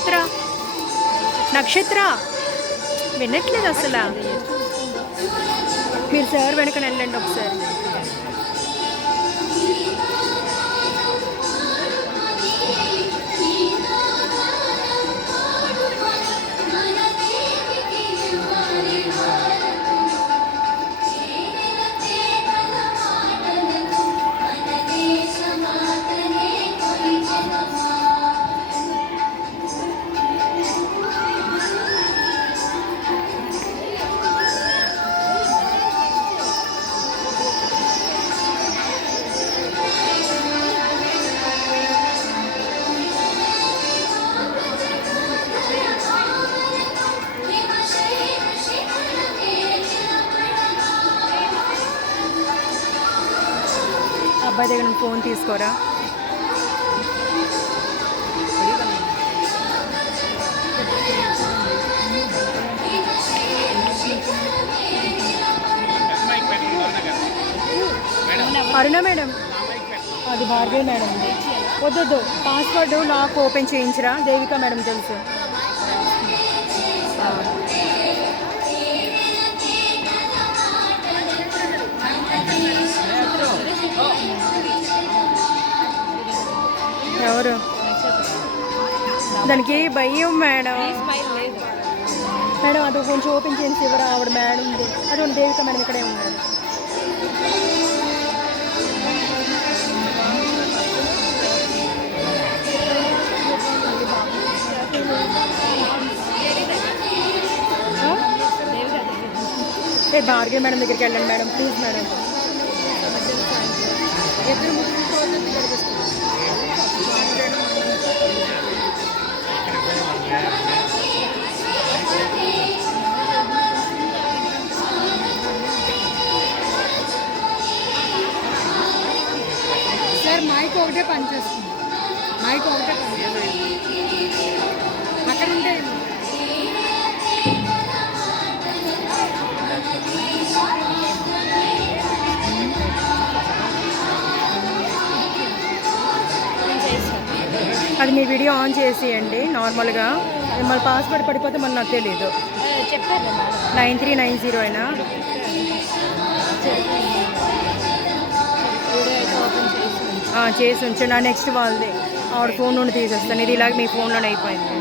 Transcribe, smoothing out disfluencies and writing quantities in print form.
నక్షత్ర నక్షత్ర వినట్లేదు అసలు. మీరు సార్ వెనకని వెళ్ళండి ఒకసారి. అబ్బాయి దగ్గర నువ్వు ఫోన్ తీసుకోరా. అరుణ మేడం, అది భార్గవి మేడం. వద్దొద్దు, పాస్వర్డ్ లాక్ ఓపెన్ చేయించరా. దేవిక మేడం తెలుసు. ఎవరు? దానికి భయం మేడం. మేడం అది కొంచెం ఓపెన్ చేసి ఎవరు ఆవిడ మేడం ఉంది. అటువంటి దేవిక మేడం ఇక్కడే ఉన్నారు. భార్గవి మేడం దగ్గరికి వెళ్ళండి madam, please madam. Sir mic ఒకటే పనిచేస్తుంది. మైక్ ఒకటే పనిచేస్తుంది. అక్కడ ఉంటే అది మీ వీడియో ఆన్ చేసేయండి నార్మల్గా. మళ్ళీ పాస్వర్డ్ పడిపోతే మళ్ళీ నాకు తెలియదు. 9390 అయినా చేసి ఉంచండి. నెక్స్ట్ వాళ్ళది ఆవిడ ఫోన్ నుండి తీసేస్తాను. ఇది ఇలాగ మీ ఫోన్లోనే అయిపోయింది.